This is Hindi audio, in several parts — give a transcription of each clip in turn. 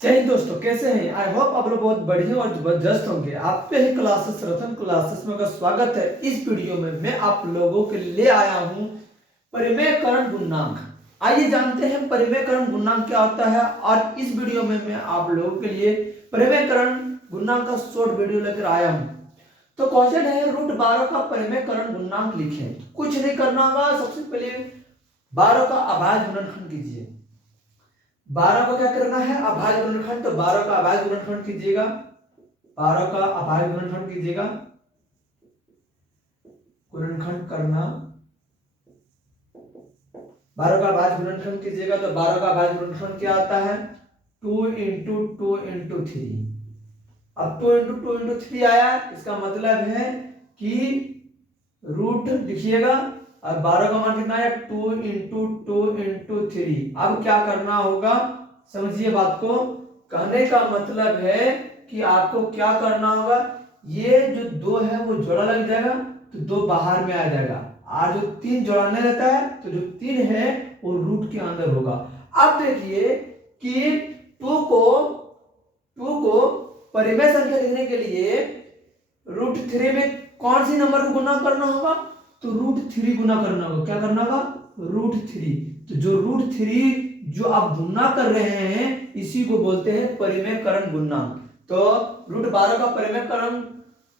जय हिंद दोस्तों, कैसे हैं? आई होप आप लोग बहुत बढ़िया और जबरदस्त होंगे। आपके ही क्लासेस रतन क्लासेस में का स्वागत है। इस वीडियो में मैं आप लोगों के लिए आया हूं परिमेयकरण गुणांक। आइए जानते हैं परिमेयकरण गुणांक क्या होता है। और इस वीडियो में मैं आप लोगों के लिए परिमेयकरण गुणांक का शॉर्ट वीडियो लेकर आया हूं। तो क्वेश्चन है √12 का परिमेयकरण गुणांक लिखें। कुछ नहीं करना होगा, सबसे पहले 12 का अभाज्य गुणनखंड कीजिए। 12 को क्या करना है? अभाज्य गुणनखंड। तो 12 का अभाज्य गुणनखंड कीजिएगा। 12 का अभाज्य गुणनखंड कीजिएगा। गुणनखंड करना 12 का अभाज्य गुणनखंड कीजिएगा। तो 12 का अभाज्य गुणनखंड क्या आता है? 2 इंटू 2 इंटू 3। अब 2 इंटू 2 इंटू 3 आया, इसका मतलब है कि रूट लिखिएगा। और 12 का मान कितना है? 2 इंटू 2 इंटू 3। अब क्या करना होगा, समझिए बात को। कहने का मतलब है कि आपको क्या करना होगा, ये जो 2 है वो जोड़ा लग जाएगा तो 2 बाहर में आ जाएगा। और जो 3 जोड़ने रहता है तो जो 3 है वो रूट के अंदर होगा। अब देखिए कि 2 को परिमेय संख्या लिखने के लिए √3 में कौन सी नंबर को गुना करना होगा? तो √3 गुना करना होगा। क्या करना होगा? √3। तो जो √3 जो आप गुना कर रहे हैं इसी को बोलते हैं परिमेयकरण गुणांक। तो √12 का परिमेयकरण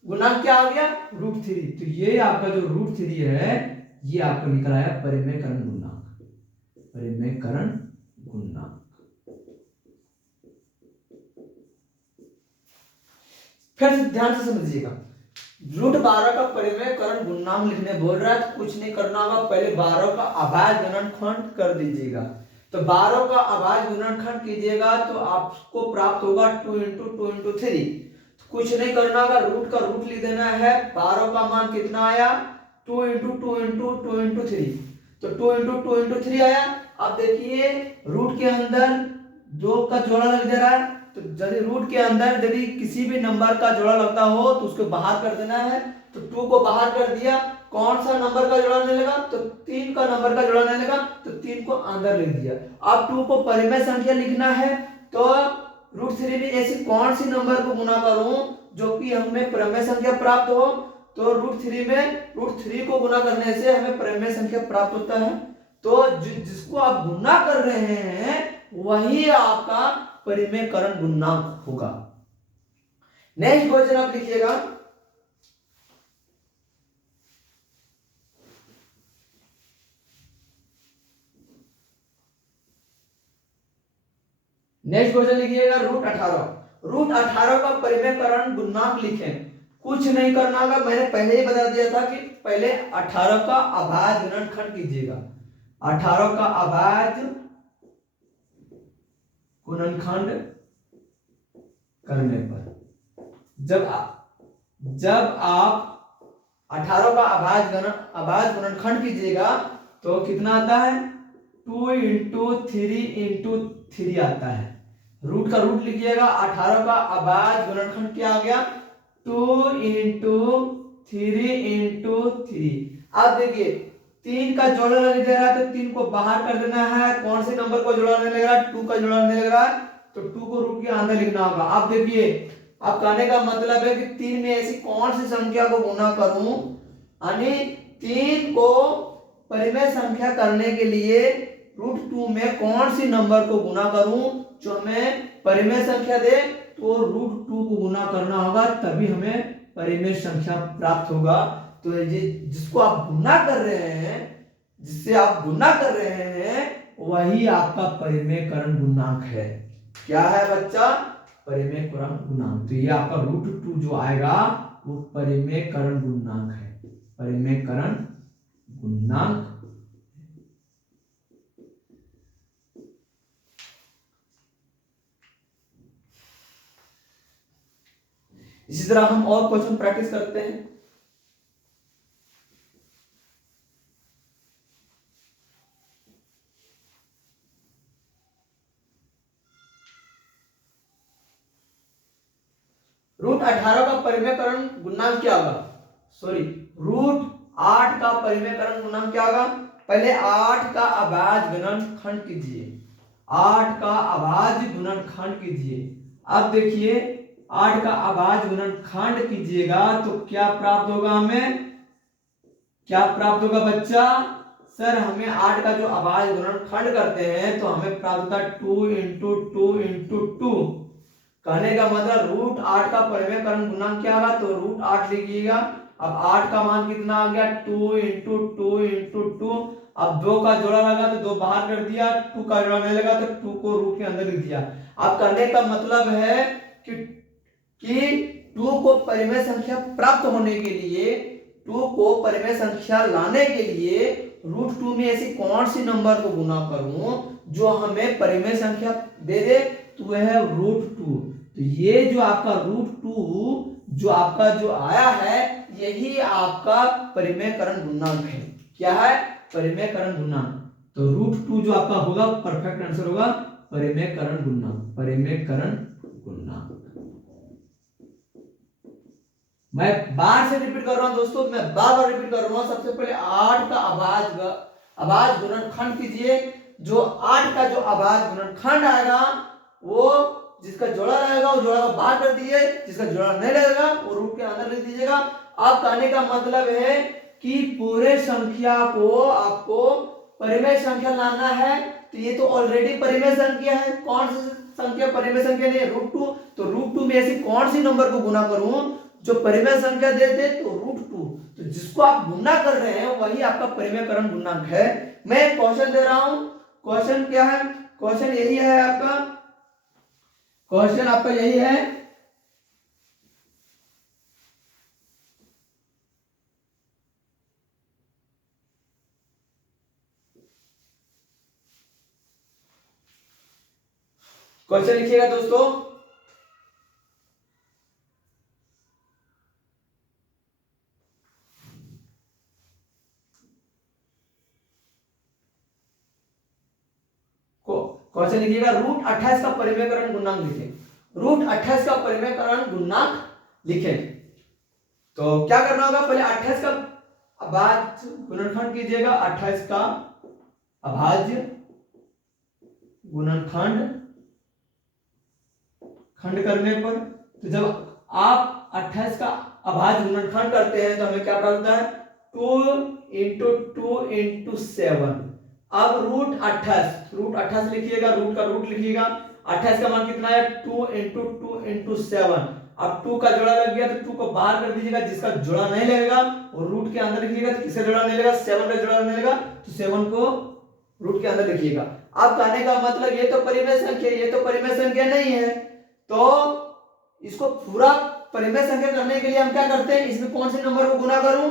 गुणांक क्या आ गया? √3। तो ये आपका जो √3 है ये आपको निकल आया परिमेयकरण गुणांक। परिमेयकरण गुणांक। फिर ध्यान से समझिएगा, √12 का परिमेयकरण गुणांक लिखने बोल रहा है तो कुछ नहीं करना होगा, पहले 12 का अभाज्य गुणनखंड कर दीजिएगा। तो 12 का अभाज्य गुणनखंड कीजिएगा तो आपको प्राप्त होगा 2 इंटू 2 इंटू 3। कुछ नहीं करना होगा, रूट का रूट लिख देना है। 12 का मान कितना आया? 2 इंटू 2 इंटू 2 इंटू 3। तो 2 इंटू 2 इंटू 3 आया। अब देखिए रूट के अंदर 2 का जोड़ा लग जा रहा है। तो यदि रूट के अंदर यदि किसी भी नंबर का जोड़ा लगता हो तो उसको बाहर कर देना है। तो 2 को बाहर कर दिया, कौन सा नंबर का जोड़ा नहीं लगा? तो 3 का नंबर का जोड़ा नहीं लगा, तो 3 को अंदर लिख दिया। अब 2 को परिमेय संख्या लिखना है तो √3 में ऐसी कौन सी नंबर को गुना करूं जो कि हमें परिमेय संख्या प्राप्त हो? तो √3 में √3 को गुना करने से हमें परिमेय संख्या प्राप्त होता है। तो जिसको आप गुना कर रहे हैं वही आपका परिमेयकरण गुणांक होगा। नेक्स्ट क्वेश्चन आप लिखिएगा, नेक्स्ट क्वेश्चन लिखिएगा √18 का परिमेयकरण गुणांक लिखें। कुछ नहीं करना होगा, मैंने पहले ही बता दिया था कि पहले 18 का अभाज्य गुणनखंड कीजिएगा। 18 का अभाज्य गुणनखंड करने पर जब आप 18 का अभाज्य गुणनखंड कीजिएगा तो कितना आता है? 2 इंटू 3 इंटू 3 आता है। रूट का रूट लिखिएगा। 18 का अभाज्य गुणनखंड क्या आ गया? 2 इंटू 3 इंटू 3। अब देखिए 3 का जोड़ा लग जा रहा है तो 3 को बाहर कर देना है। कौन से नंबर को जोड़ा नहीं लग रहा है? 2 का जोड़ा नहीं लग रहा है तो 2 को रूट के अंदर लिखना होगा। अब देखिए, अब कहने का मतलब है कि 3 में ऐसी कौन सी संख्या को गुना करूं, यानी 3 को परिमेय संख्या करने के लिए √2 में कौन सी नंबर को गुना करूं जो हमें परिमेय संख्या दे? तो √2 को गुना करना होगा तभी हमें परिमेय संख्या प्राप्त होगा। तो ये जिसको आप गुना कर रहे हैं, जिससे आप गुना कर रहे हैं वही आपका परिमेयकरण गुणांक है। क्या है बच्चा? परिमेयकरण गुणांक। तो ये आपका √2 जो आएगा वो परिमेयकरण गुणांक है। परिमेयकरण गुणांक। इसी तरह हम और क्वेश्चन प्रैक्टिस करते हैं। √18 का परिमेयकरण गुणांक क्या होगा? सॉरी, √8 का परिमेयकरण गुणांक क्या होगा? पहले 8 का अभाज्य गुणनखंड कीजिए। 8 का अभाज्य गुणनखंड कीजिए। अब देखिए 8 का अभाज्य गुणनखंड कीजिएगा तो क्या प्राप्त होगा हमें, क्या प्राप्त होगा बच्चा? सर हमें 8 का जो अभाज्य गुणनखंड करते हैं तो हमें प्राप्त होता है 2 इंटू 2 इंटू 2। कहने का मतलब रूट 8 का परिमेयकरण गुणांक क्या होगा, तो रूट 8 लिखिएगा। अब 8 का मान कितना आ गया, 2 इंटू 2 इंटू 2। अब 2 का जोड़ा लगा तो 2 बाहर कर दिया, 2 का जोड़ा नहीं लगा तो 2 को रूट के अंदर लिख दिया। अब कहने का मतलब है कि 2 को परिमेय संख्या प्राप्त होने के लिए, 2 को परिमेय संख्या लाने के लिए रूट 2 में ऐसी कौन सी नंबर को गुना करूं जो हमें परिमेय संख्या दे दे, तो वह है रूट 2। तो ये जो आपका रूट 2 जो आपका जो आया है यही आपका परिमेयकरण गुणांक है। क्या है? परिमेयकरण गुणांक। तो रूट 2 जो आपका होगा परफेक्ट आंसर होगा परिमेयकरण गुणांक, परिमेयकरण गुणांक। मैं बार से रिपीट कर रहा हूं दोस्तों, मैं बार बार रिपीट कर रहा हूं। सबसे पहले 8 का अभाज्य गुणनखंड कीजिए। जो 8 का जो अभाज्य गुणनखंड आएगा वो जिसका जोड़ा रहेगा वो जोड़ा को बाहर कर दीजिए, जिसका जोड़ा नहीं रहेगा वो रूट के अंदर लिख दीजिएगा। अब कहने का मतलब है कि पूरे संख्या को आपको परिमेय संख्या लाना है। तो ये तो ऑलरेडी परिमेय संख्या है, कौन सी संख्या परिमेय संख्या नहीं है, रूट 2। तो रूट 2 में ऐसी कौन सी नंबर को गुना करूं जो परिमेय संख्या दे दे, तो रूट 2। तो जिसको आप गुना कर रहे हैं वही आपका परिमेयकरण गुणांक है। मैं क्वेश्चन दे रहा हूं, क्वेश्चन क्या है, क्वेश्चन यही है आपका, क्वेश्चन आपका यही है। क्वेश्चन लिखिएगा दोस्तों। क्वेश्चन लिखिएगा रूट 28 का परिमेयकरण गुणांक लिखें। रूट 28 का परिमेयकरण गुणांक लिखें। तो क्या करना होगा, पहले 28 का अभाज्य गुणनखंड कीजिएगा। 28 का अभाज्य गुणनखंड खंड करने पर, तो जब आप 28 का अभाज्य गुणनखंड करते हैं तो हमें क्या प्राप्त होता है, 2 इंटू 2 इंटू 7। अब रूट 28 लिखिएगा, रूट का रूट लिखिएगा। 28 का मान कितना है, 2 इंटू 2 इंटू 7। अब 2 का जोड़ा लग गया तो 2 को बाहर कर दीजिएगा, जिसका जोड़ा नहीं लगेगा वो रूट के अंदर लिखिएगा। तो किसका जोड़ा नहीं लगेगा, 7 का जोड़ा नहीं लगेगा, तो 7 को रूट के अंदर लिखिएगा। अब कहने का मतलब ये तो परिमेय संख्या, ये तो परिमेय संख्या नहीं है, तो इसको पूरा परिमेय संख्या करने के लिए हम क्या करते हैं, इसमें कौन से नंबर को गुना करूं,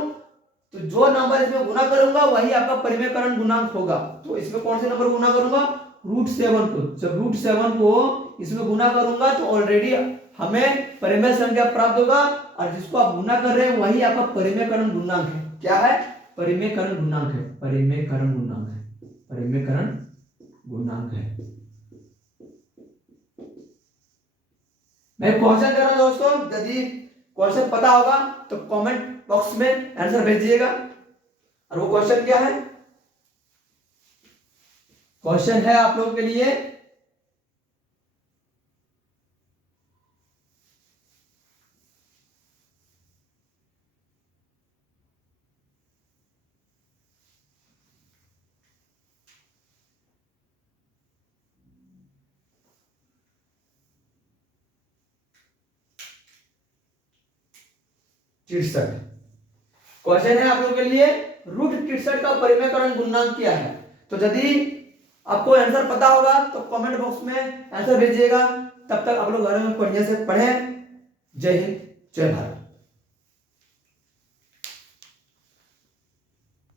तो जो नंबर इसमें गुना करूंगा वही आपका परिमेयकरण गुणांक होगा। तो इसमें कौन से नंबर गुना करूंगा, रूट 7 को। जब रूट 7 को इसमें गुना करूंगा तो ऑलरेडी हमें परिमेय संख्या प्राप्त होगा, और जिसको आप गुना कर रहे हैं वही आपका परिमेयकरण गुणांक है। क्या है, परिमेयकरण गुणांक है, परिमेयकरण गुणांक है, परिमेयकरण गुणांक है। मैं क्वेश्चन दे रहा हूं दोस्तों, यदि क्वेश्चन पता होगा तो कमेंट बॉक्स में आंसर भेजिएगा। और वो क्वेश्चन क्या है, क्वेश्चन है आप लोगों के लिए तिरसठ। क्वेश्चन है आप लोगों के लिए रूट 63 का परिमेयकरण गुणांक क्या है। तो यदि आपको आंसर पता होगा तो कमेंट बॉक्स में आंसर भेजिएगा। तब तक आप लोग घर में बढ़िया से पढ़ें। जय हिंद, जय भारत।